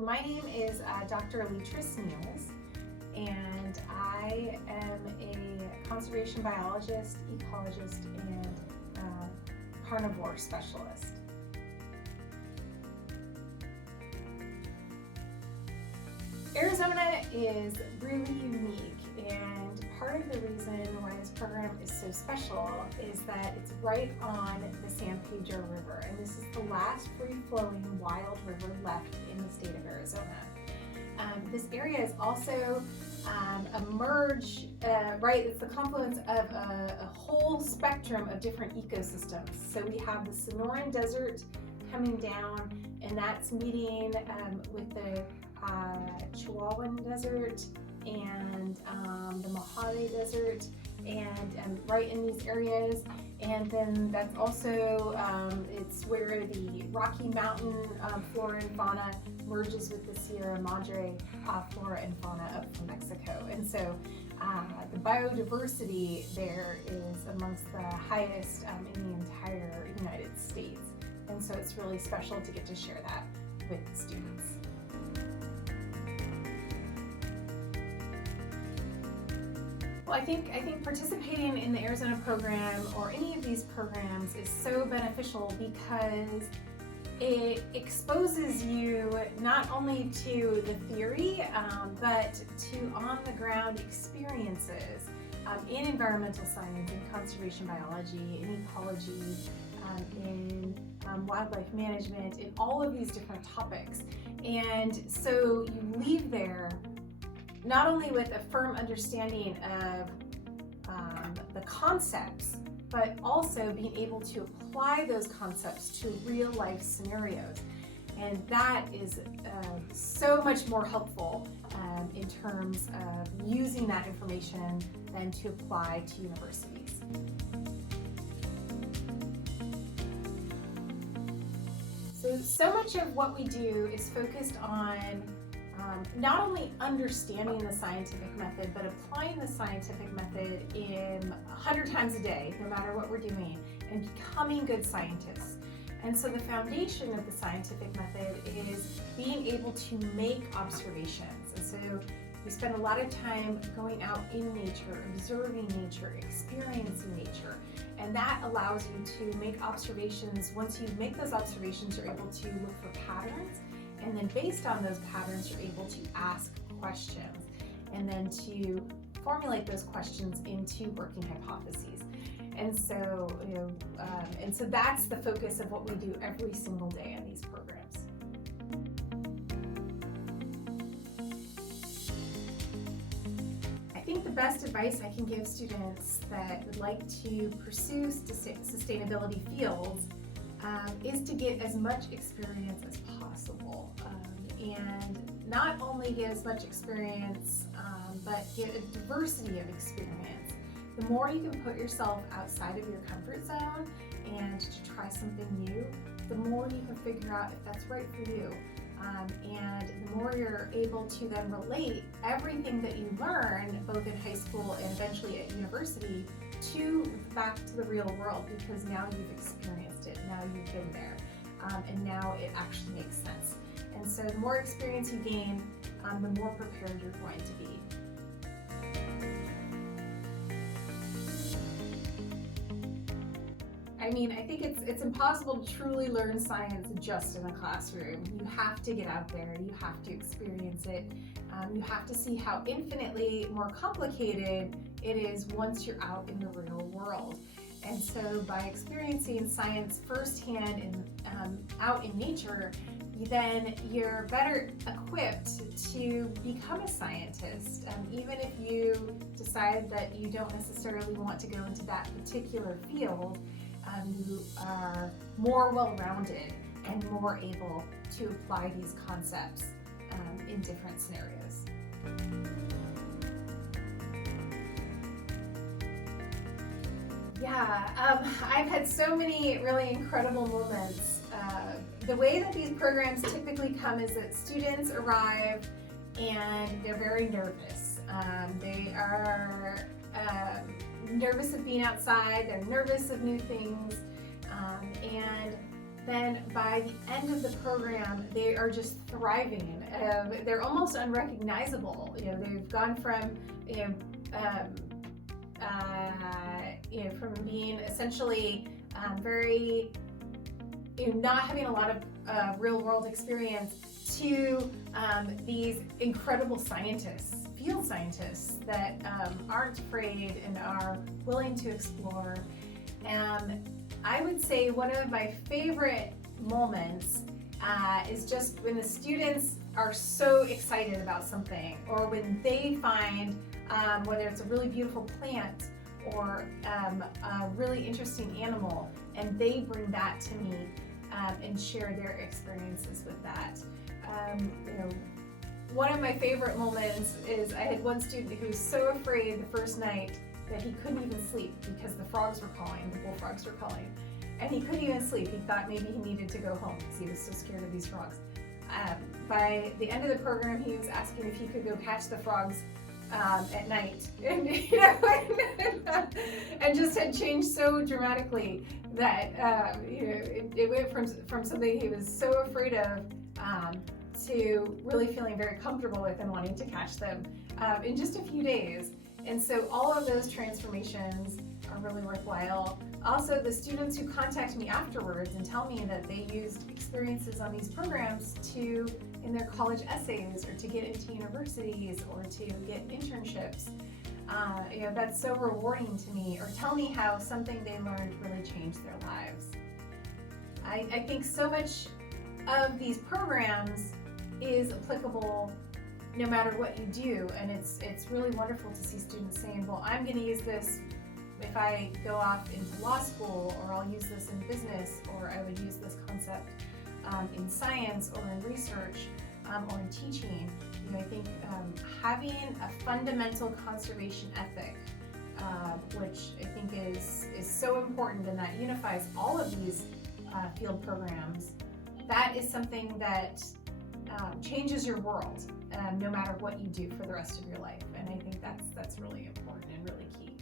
My name is Dr. Aletris, and I am a conservation biologist, ecologist, and carnivore specialist. Arizona is really unique, and part of the reason why this program is so special is that it's right on the San Pedro River, and this is the last free-flowing wild river left in the state of Arizona. This area is also it's the confluence of a whole spectrum of different ecosystems. So we have the Sonoran Desert coming down, and that's meeting with the Chihuahuan Desert and the Mojave Desert, and right in these areas. And then that's also it's where the Rocky Mountain flora and fauna merges with the Sierra Madre flora and fauna up from Mexico. And so the biodiversity there is amongst the highest in the entire United States. And so it's really special to get to share that with the students. Well, I think participating in the Arizona program or any of these programs is so beneficial because it exposes you not only to the theory, but to on-the-ground experiences in environmental science, in conservation biology, in ecology, in wildlife management, in all of these different topics. And so you leave there not only with a firm understanding of the concepts, but also being able to apply those concepts to real life scenarios. And that is so much more helpful in terms of using that information than to apply to universities. So much of what we do is focused on not only understanding the scientific method, but applying the scientific method in 100 times a day, no matter what we're doing, and becoming good scientists. And so the foundation of the scientific method is being able to make observations. And so we spend a lot of time going out in nature, observing nature, experiencing nature, and that allows you to make observations. Once you make those observations, you're able to look for patterns. And then based on those patterns, you're able to ask questions and then to formulate those questions into working hypotheses. And so, so that's the focus of what we do every single day in these programs. I think the best advice I can give students that would like to pursue sustainability fields is to get as much experience as possible, and not only get as much experience, but get a diversity of experience. The more you can put yourself outside of your comfort zone and to try something new, the more you can figure out if that's right for you. And the more you're able to then relate everything that you learn, both in high school and eventually at university, back to the real world, because now you've experienced it, now you've been there, and now it actually makes sense. And so the more experience you gain, the more prepared you're going to be. I mean, I think it's impossible to truly learn science just in a classroom. You have to get out there, you have to experience it, you have to see how infinitely more complicated it is once you're out in the real world. And so by experiencing science firsthand and out in nature, then you're better equipped to become a scientist. Even if you decide that you don't necessarily want to go into that particular field, you are more well-rounded and more able to apply these concepts in different scenarios. Yeah, I've had so many really incredible moments. The way that these programs typically come is that students arrive and they're very nervous. They are nervous of being outside, they're nervous of new things, and then by the end of the program, they are just thriving. They're almost unrecognizable. They've gone from, from being essentially very, not having a lot of real world experience to these incredible scientists, field scientists that aren't afraid and are willing to explore. And I would say one of my favorite moments is just when the students are so excited about something, or when they find whether it's a really beautiful plant or a really interesting animal, and they bring that to me and share their experiences with that. One of my favorite moments is I had one student who was so afraid the first night that he couldn't even sleep because the frogs were calling, the bullfrogs were calling, and he couldn't even sleep. He thought maybe he needed to go home because he was so scared of these frogs. By the end of the program, he was asking if he could go catch the frogs at night, and and just had changed so dramatically that it went from something he was so afraid of to really feeling very comfortable with and wanting to catch them in just a few days. And so all of those transformations are really worthwhile. Also, the students who contact me afterwards and tell me that they used experiences on these programs in their college essays, or to get into universities, or to get internships, that's so rewarding to me. Or tell me how something they learned really changed their lives. I think so much of these programs is applicable no matter what you do, and it's really wonderful to see students saying, well, I'm going to use this if I go off into law school, or I'll use this in business, or I would use this concept in science, or in research, or in teaching. I think having a fundamental conservation ethic, which I think is so important, and that unifies all of these field programs, that is something that changes your world no matter what you do for the rest of your life. And I think that's really important and really key.